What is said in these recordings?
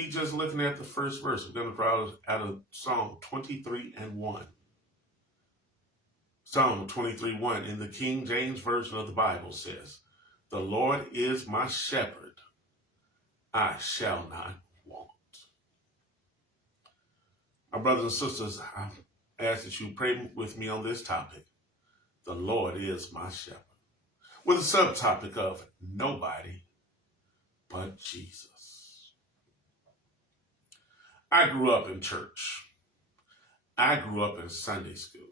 be just looking at the first verse. We're going to draw out of Psalm 23:1. Psalm 23:1 in the King James Version of the Bible says, "The Lord is my shepherd, I shall not want." My brothers and sisters, I ask that you pray with me on this topic. The Lord is my shepherd, with a subtopic of nobody but Jesus. I grew up in church. I grew up in Sunday school.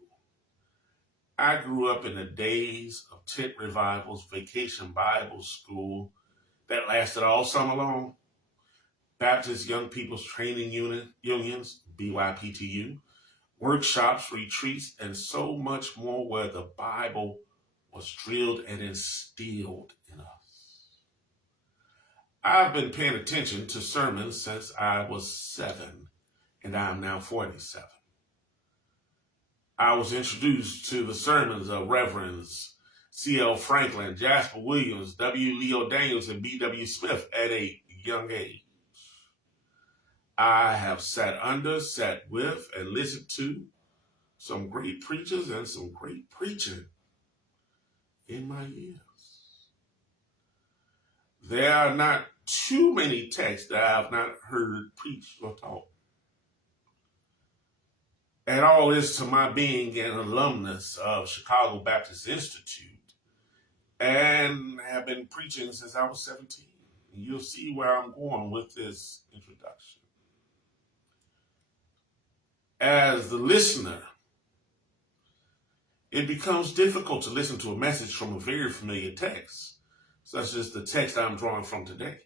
I grew up in the days of tent revivals, vacation Bible school that lasted all summer long, Baptist Young People's Training Unions, BYPTU, workshops, retreats, and so much more where the Bible was drilled and instilled in us. I've been paying attention to sermons since I was 7, and I'm now 47. I was introduced to the sermons of Reverends C.L. Franklin, Jasper Williams, W. Leo Daniels, and B.W. Smith at a young age. I have sat with, and listened to some great preachers and some great preaching in my years. There are not too many texts that I have not heard preached or taught. And all this to my being an alumnus of Chicago Baptist Institute and have been preaching since I was 17. And you'll see where I'm going with this introduction. As the listener, it becomes difficult to listen to a message from a very familiar text, such as the text I'm drawing from today,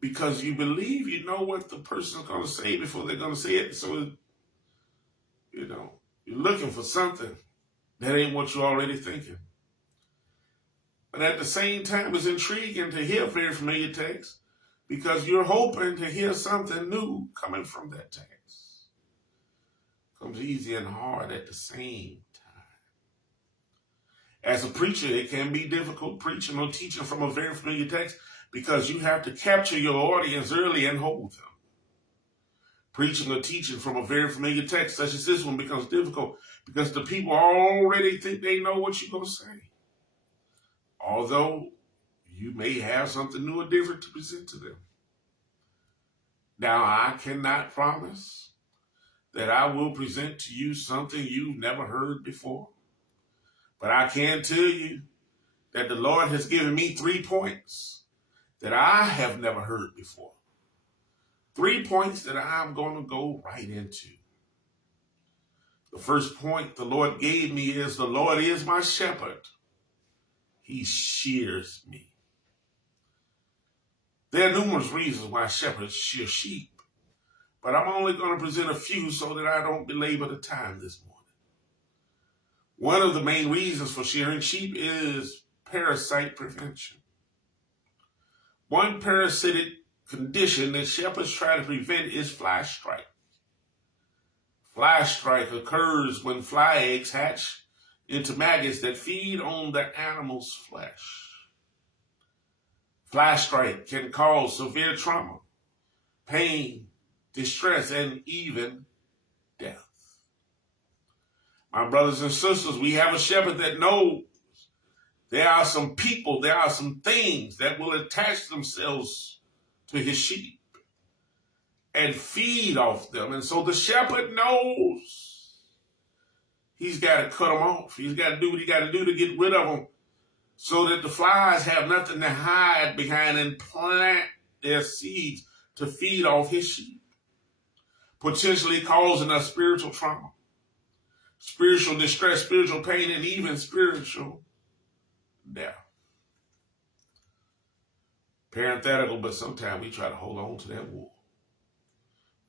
because you believe you know what the person's going to say before they're going to say it. So, you're looking for something that ain't what you're already thinking. But at the same time, it's intriguing to hear a very familiar text because you're hoping to hear something new coming from that text. It comes easy and hard at the same time. As a preacher, it can be difficult preaching or teaching from a very familiar text because you have to capture your audience early and hold them. Preaching or teaching from a very familiar text such as this one becomes difficult because the people already think they know what you're going to say, although you may have something new or different to present to them. Now, I cannot promise that I will present to you something you've never heard before, but I can tell you that the Lord has given me 3 points that I have never heard before. 3 points that I'm going to go right into. The first point the Lord gave me is, the Lord is my shepherd. He shears me. There are numerous reasons why shepherds shear sheep, but I'm only going to present a few so that I don't belabor the time this morning. One of the main reasons for shearing sheep is parasite prevention. One parasitic condition that shepherds try to prevent is fly strike. Fly strike occurs when fly eggs hatch into maggots that feed on the animal's flesh. Fly strike can cause severe trauma, pain, distress, and even death. My brothers and sisters, we have a shepherd that knows there are some people, there are some things that will attach themselves to his sheep and feed off them. And so the shepherd knows he's got to cut them off. He's got to do what he got to do to get rid of them so that the flies have nothing to hide behind and plant their seeds to feed off his sheep, potentially causing us spiritual trauma, spiritual distress, spiritual pain, and even spiritual death. Parenthetical, but sometimes we try to hold on to that wool.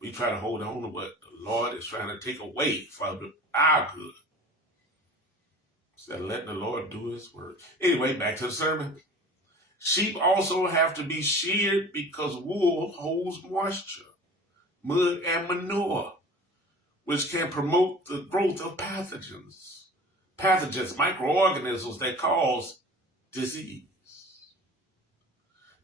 We try to hold on to what the Lord is trying to take away from our good, instead of letting the Lord do his work. Anyway, back to the sermon. Sheep also have to be sheared because wool holds moisture, mud, and manure, which can promote the growth of pathogens, microorganisms that cause disease.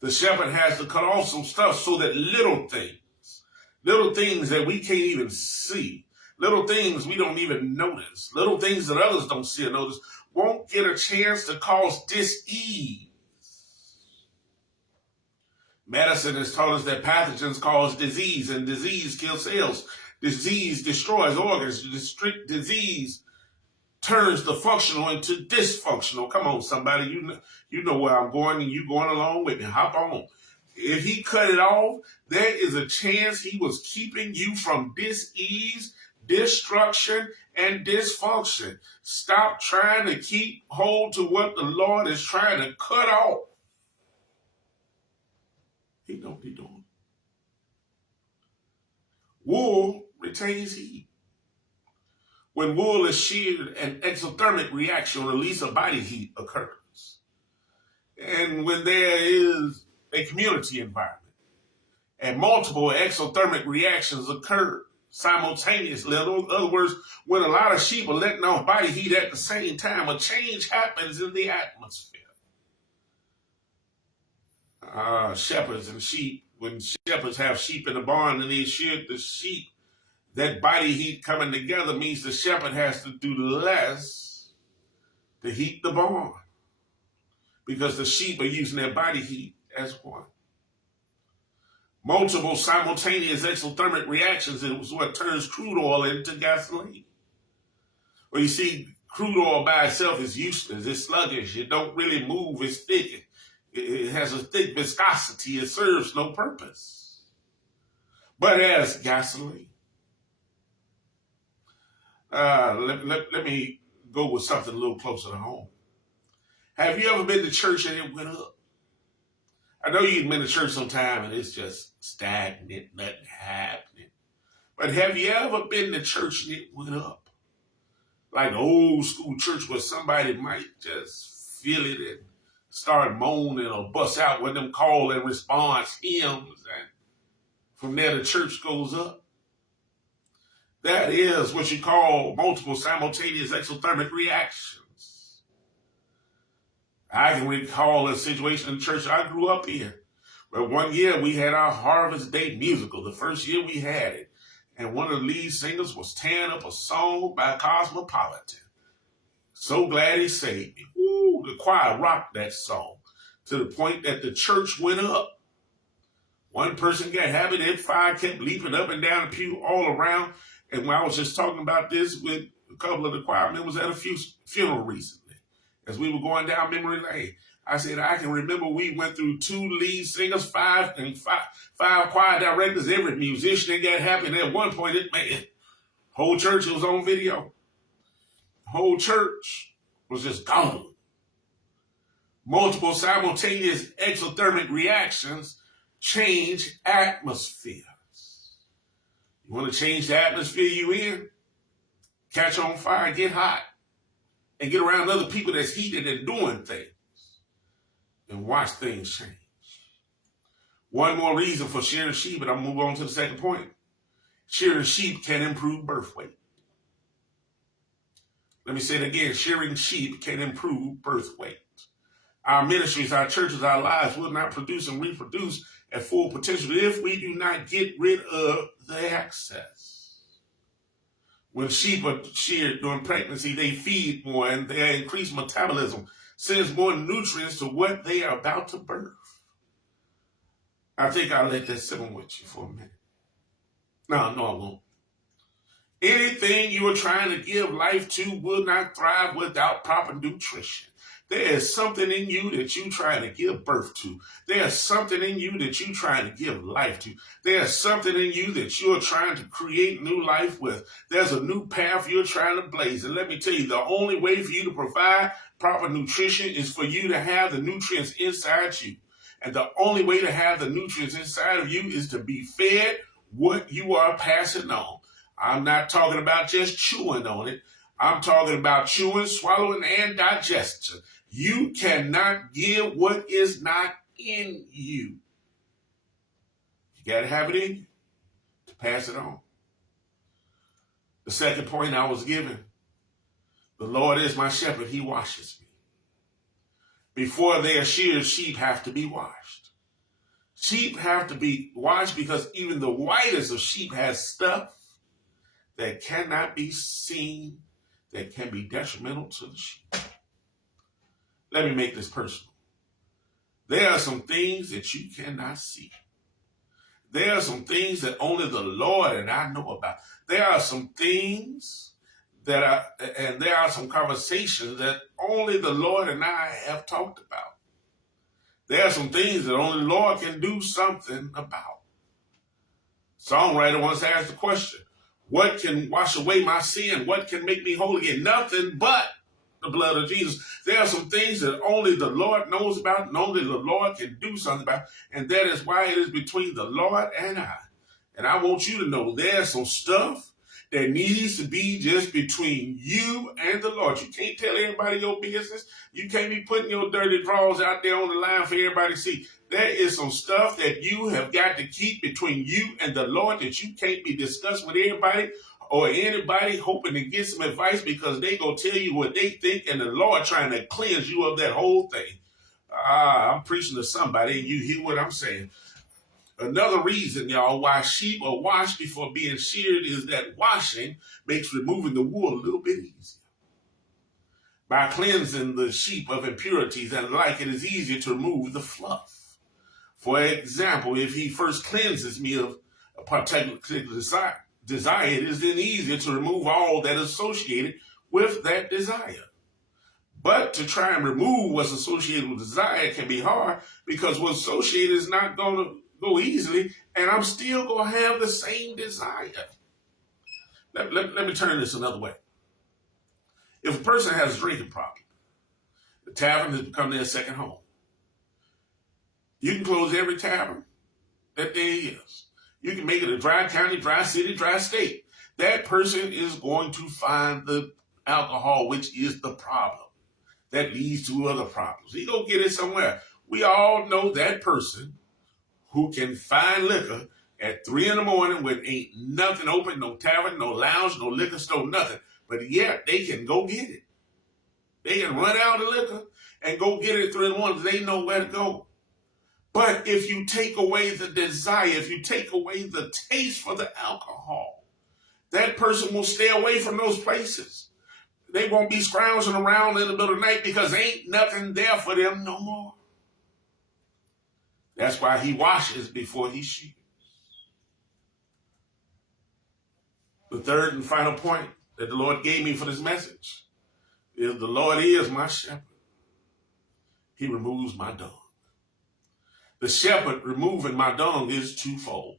The shepherd has to cut off some stuff so that little things that we can't even see, little things we don't even notice, little things that others don't see or notice, won't get a chance to cause dis-ease. Medicine has taught us that pathogens cause disease, and disease kills cells. Disease destroys organs. Disease turns the functional into dysfunctional. Come on, somebody. You know where I'm going, and you going along with me. Hop on. If he cut it off, there is a chance he was keeping you from dis-ease, destruction, and dysfunction. Stop trying to keep hold to what the Lord is trying to cut off. He don't be doing. Wool retains heat. When wool is sheared, an exothermic reaction, release of body heat occurs. And when there is a community environment and multiple exothermic reactions occur simultaneously, in other words, when a lot of sheep are letting off body heat at the same time, a change happens in the atmosphere. Shepherds and sheep, when shepherds have sheep in the barn and they shear the sheep, that body heat coming together means the shepherd has to do less to heat the barn because the sheep are using their body heat as one. Multiple simultaneous exothermic reactions is what turns crude oil into gasoline. Well, you see, crude oil by itself is useless. It's sluggish. It don't really move. It's thick. It has a thick viscosity. It serves no purpose. But as gasoline. Let me go with something a little closer to home. Have you ever been to church and it went up? I know you've been to church sometime and it's just stagnant, nothing happening. But have you ever been to church and it went up? Like the old school church where somebody might just feel it and start moaning or bust out with them call and response hymns, and from there the church goes up. That is what you call multiple simultaneous exothermic reactions. I can recall a situation in church I grew up in, where one year we had our Harvest Day musical, the first year we had it, and one of the lead singers was tearing up a song by Cosmopolitan. So glad he saved me. Ooh, the choir rocked that song to the point that the church went up. One person got happy, that fire kept leaping up and down the pew all around. And when I was just talking about this with a couple of the choir members at a funeral recently, as we were going down memory lane, I said, I can remember we went through 2 lead singers, 5 choir directors, every musician that got happy. And at one point, whole church was on video. Whole church was just gone. Multiple simultaneous exothermic reactions change atmospheres. You want to change the atmosphere you in? Catch on fire, get hot, and get around other people that's heated and doing things, and watch things change. One more reason for shearing sheep, and I'll move on to the second point. Shearing sheep can improve birth weight. Let me say it again. Shearing sheep can improve birth weight. Our ministries, our churches, our lives will not produce and reproduce at full potential if we do not get rid of the excess. When sheep are sheared during pregnancy, they feed more and their increased metabolism sends more nutrients to what they are about to birth. I think I'll let that sit with you for a minute. No, I won't. Anything you are trying to give life to will not thrive without proper nutrition. There is something in you that you're trying to give birth to. There's something in you that you're trying to give life to. There's something in you that you're trying to create new life with. There's a new path you're trying to blaze. And let me tell you, the only way for you to provide proper nutrition is for you to have the nutrients inside you. And the only way to have the nutrients inside of you is to be fed what you are passing on. I'm not talking about just chewing on it. I'm talking about chewing, swallowing, and digestion. You cannot give what is not in you. You got to have it in you to pass it on. The second point I was given, the Lord is my shepherd. He washes me. Before they are sheared, sheep have to be washed. Sheep have to be washed because even the whitest of sheep has stuff that cannot be seen that can be detrimental to the sheep. Let me make this personal. There are some things that you cannot see. There are some things that only the Lord and I know about. There are some things and there are some conversations that only the Lord and I have talked about. There are some things that only the Lord can do something about. Songwriter once asked the question, what can wash away my sin? What can make me whole again? Nothing but the blood of Jesus. There are some things that only the Lord knows about and only the Lord can do something about. And that is why it is between the Lord and I. And I want you to know there's some stuff that needs to be just between you and the Lord. You can't tell everybody your business. You can't be putting your dirty drawers out there on the line for everybody to see. There is some stuff that you have got to keep between you and the Lord that you can't be discussing with everybody or anybody hoping to get some advice because they go tell you what they think and the Lord trying to cleanse you of that whole thing. I'm preaching to somebody and you hear what I'm saying. Another reason, y'all, why sheep are washed before being sheared is that washing makes removing the wool a little bit easier. By cleansing the sheep of impurities and like, it is easier to remove the fluff. For example, if he first cleanses me of a particular desire, it is then easier to remove all that is associated with that desire. But to try and remove what's associated with desire can be hard because what's associated is not going to go easily, and I'm still going to have the same desire. Let me turn this another way. If a person has a drinking problem, the tavern has become their second home. You can close every tavern that there is. You can make it a dry county, dry city, dry state. That person is going to find the alcohol, which is the problem. That leads to other problems. He go get it somewhere. We all know that person who can find liquor at 3 a.m. when ain't nothing open, no tavern, no lounge, no liquor store, nothing. But yet they can go get it. They can run out of liquor and go get it at 3 a.m. They know where to go. But if you take away the desire, if you take away the taste for the alcohol, that person will stay away from those places. They won't be scrounging around in the middle of the night because ain't nothing there for them no more. That's why he washes before he shears. The third and final point that the Lord gave me for this message is the Lord is my shepherd. He removes my dung. The shepherd removing my dung is twofold.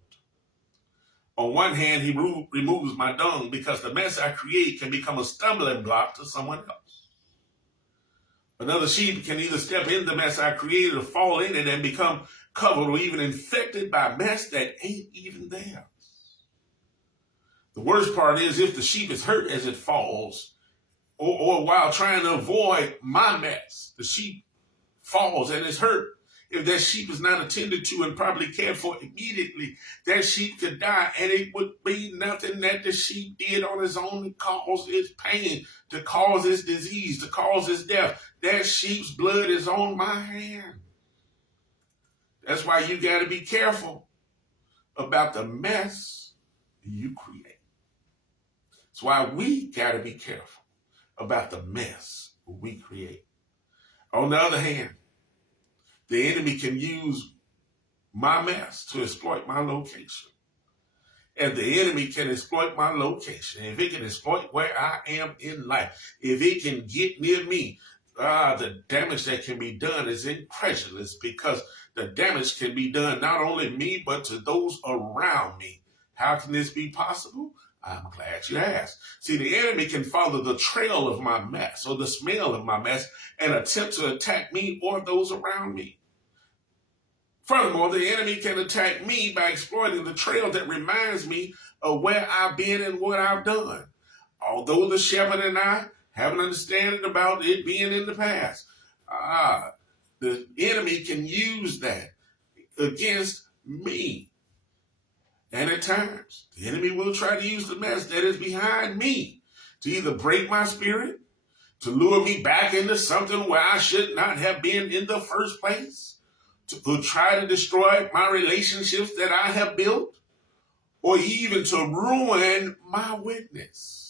On one hand, he removes my dung because the mess I create can become a stumbling block to someone else. Another sheep can either step in the mess I created or fall in it and become covered or even infected by mess that ain't even there. The worst part is if the sheep is hurt as it falls or while trying to avoid my mess, the sheep falls and is hurt. If that sheep is not attended to and properly cared for immediately, that sheep could die, and it would be nothing that the sheep did on its own to cause its pain, to cause its disease, to cause its death. That sheep's blood is on my hand. That's why you got to be careful about the mess you create. That's why we got to be careful about the mess we create. On the other hand, the enemy can use my mess to exploit my location. And the enemy can exploit my location. If it can exploit where I am in life, if it can get near me, the damage that can be done is incredulous because the damage can be done not only me, but to those around me. How can this be possible? I'm glad you asked. See, the enemy can follow the trail of my mess or the smell of my mess and attempt to attack me or those around me. Furthermore, the enemy can attack me by exploiting the trail that reminds me of where I've been and what I've done. Although the shepherd and I have an understanding about it being in the past, the enemy can use that against me. And at times, the enemy will try to use the mess that is behind me to either break my spirit, to lure me back into something where I should not have been in the first place, to try to destroy my relationships that I have built, or even to ruin my witness.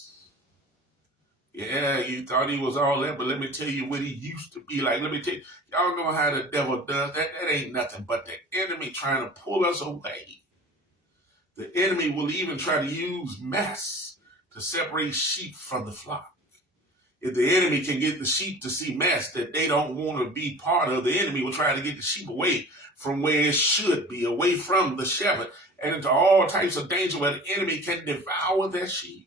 Yeah, you thought he was all that, but let me tell you what he used to be like. Let me tell you, y'all know how the devil does that. That ain't nothing but the enemy trying to pull us away. The enemy will even try to use mess to separate sheep from the flock. If the enemy can get the sheep to see mess that they don't want to be part of, the enemy will try to get the sheep away from where it should be, away from the shepherd, and into all types of danger where the enemy can devour their sheep.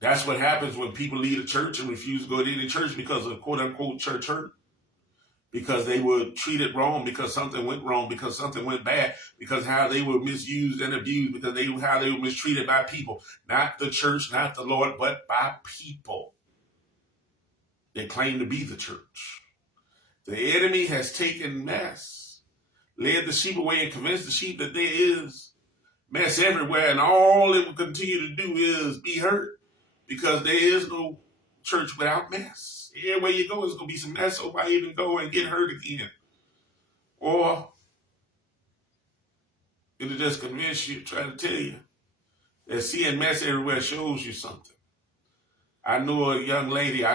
That's what happens when people leave a church and refuse to go to any church because of quote-unquote church hurt, because they were treated wrong, because something went wrong, because something went bad, because how they were misused and abused, because how they were mistreated by people. Not the church, not the Lord, but by people. They claim to be the church. The enemy has taken mess, led the sheep away, and convinced the sheep that there is mess everywhere, and all it will continue to do is be hurt, because there is no church without mess. Everywhere you go, there's going to be some mess, so why even go and get hurt again? Or it'll just convince you, try to tell you that seeing mess everywhere shows you something. I know a young lady.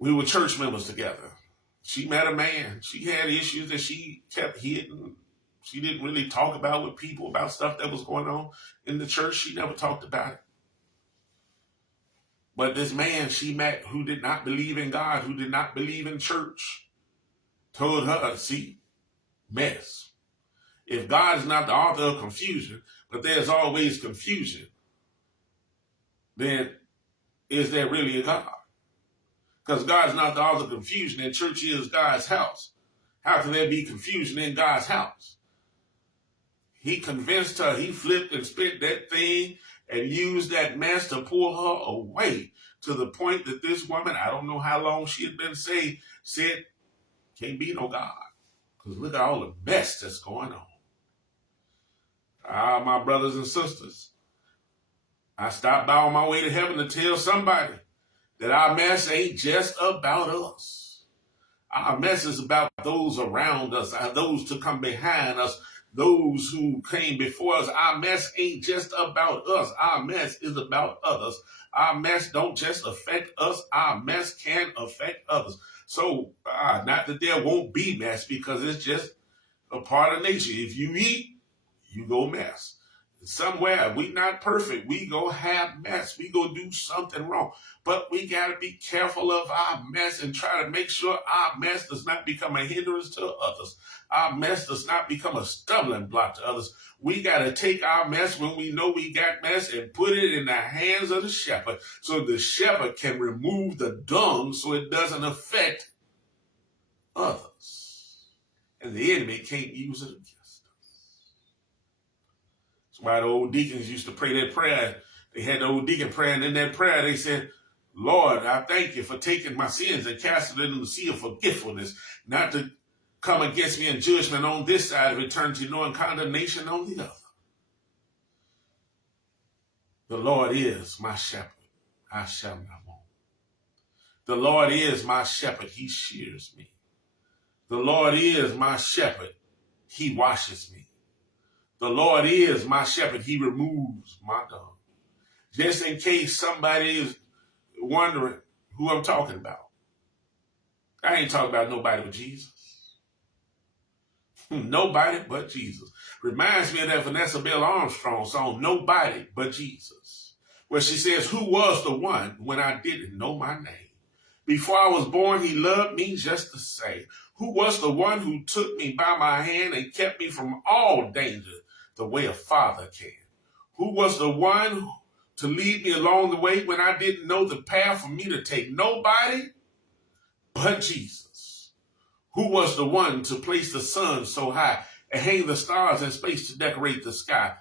We were church members together. She met a man. She had issues that she kept hidden. She didn't really talk about with people about stuff that was going on in the church. She never talked about it. But this man she met who did not believe in God, who did not believe in church, told her, see, mess. If God is not the author of confusion, but there's always confusion, then is there really a God? Because God's not the author of confusion and church is God's house. How can there be confusion in God's house? He convinced her, he flipped and spit that thing and used that mess to pull her away, to the point that this woman, I don't know how long she had been saved, said, can't be no God, because look at all the mess that's going on. My brothers and sisters, I stopped by on my way to heaven to tell somebody that our mess ain't just about us. Our mess is about those around us, those to come behind us, those who came before us. Our mess ain't just about us. Our mess is about others. Our mess don't just affect us. Our mess can affect others. So, not that there won't be mess, because it's just a part of nature. If you eat, you go mess. Somewhere, we not perfect. We go have mess. We go do something wrong. But we got to be careful of our mess and try to make sure our mess does not become a hindrance to others. Our mess does not become a stumbling block to others. We got to take our mess when we know we got mess and put it in the hands of the shepherd, so the shepherd can remove the dung so it doesn't affect others. And the enemy can't use it against us. That's why the old deacons used to pray that prayer. They had the old deacon prayer, and in that prayer they said, Lord, I thank you for taking my sins and casting them in the sea of forgetfulness, not to come against me in judgment on this side of eternity, nor in condemnation on the other. The Lord is my shepherd, I shall not want. The Lord is my shepherd, he shears me. The Lord is my shepherd, he washes me. The Lord is my shepherd, he removes my dung. Just in case somebody is wondering who I'm talking about, I ain't talking about nobody but Jesus. Nobody but Jesus. Reminds me of that Vanessa Bell Armstrong song, Nobody But Jesus, where she says, who was the one when I didn't know my name? Before I was born, he loved me just the same. Who was the one who took me by my hand and kept me from all danger the way a father can? Who was the one to lead me along the way when I didn't know the path for me to take? Nobody but Jesus. Who was the one to place the sun so high and hang the stars in space to decorate the sky?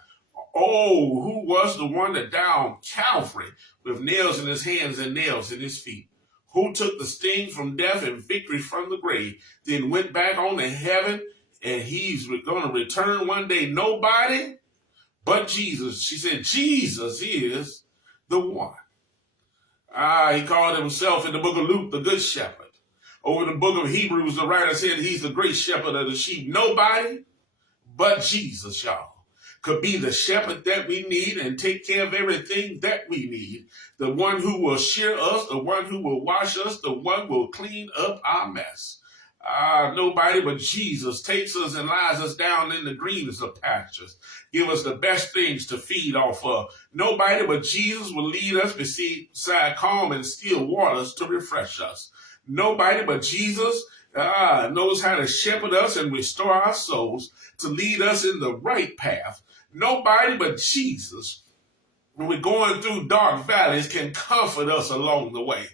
Oh, who was the one that died on Calvary with nails in his hands and nails in his feet? Who took the sting from death and victory from the grave, then went back on to heaven, and he's going to return one day? Nobody but Jesus. She said, Jesus is the one. He called himself in the book of Luke, the good shepherd. Over the book of Hebrews, the writer said he's the great shepherd of the sheep. Nobody but Jesus, y'all, could be the shepherd that we need and take care of everything that we need. The one who will shear us, the one who will wash us, the one who will clean up our mess. Nobody but Jesus takes us and lies us down in the greenest of pastures. Give us the best things to feed off of. Nobody but Jesus will lead us beside calm and still waters to refresh us. Nobody but Jesus knows how to shepherd us and restore our souls, to lead us in the right path. Nobody but Jesus, when we're going through dark valleys, can comfort us along the way.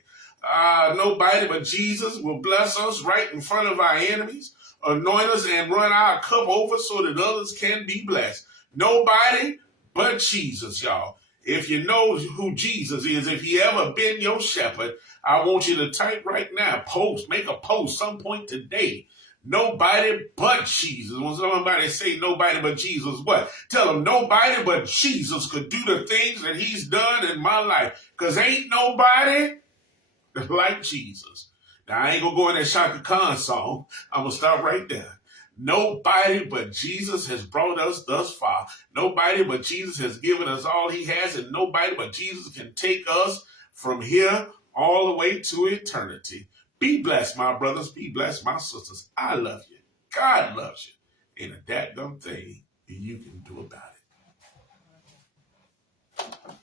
Nobody but Jesus will bless us right in front of our enemies, anoint us and run our cup over so that others can be blessed. Nobody but Jesus, y'all. If you know who Jesus is, if he ever been your shepherd, I want you to type right now, make a post some point today. Nobody but Jesus. When somebody say nobody but Jesus, what? Tell them nobody but Jesus could do the things that he's done in my life. Because ain't nobody like Jesus. Now, I ain't going to go in that Shaka Khan song. I'm going to stop right there. Nobody but Jesus has brought us thus far. Nobody but Jesus has given us all he has, and nobody but Jesus can take us from here all the way to eternity. Be blessed, my brothers. Be blessed, my sisters. I love you. God loves you. Ain't a dadgum thing you can do about it.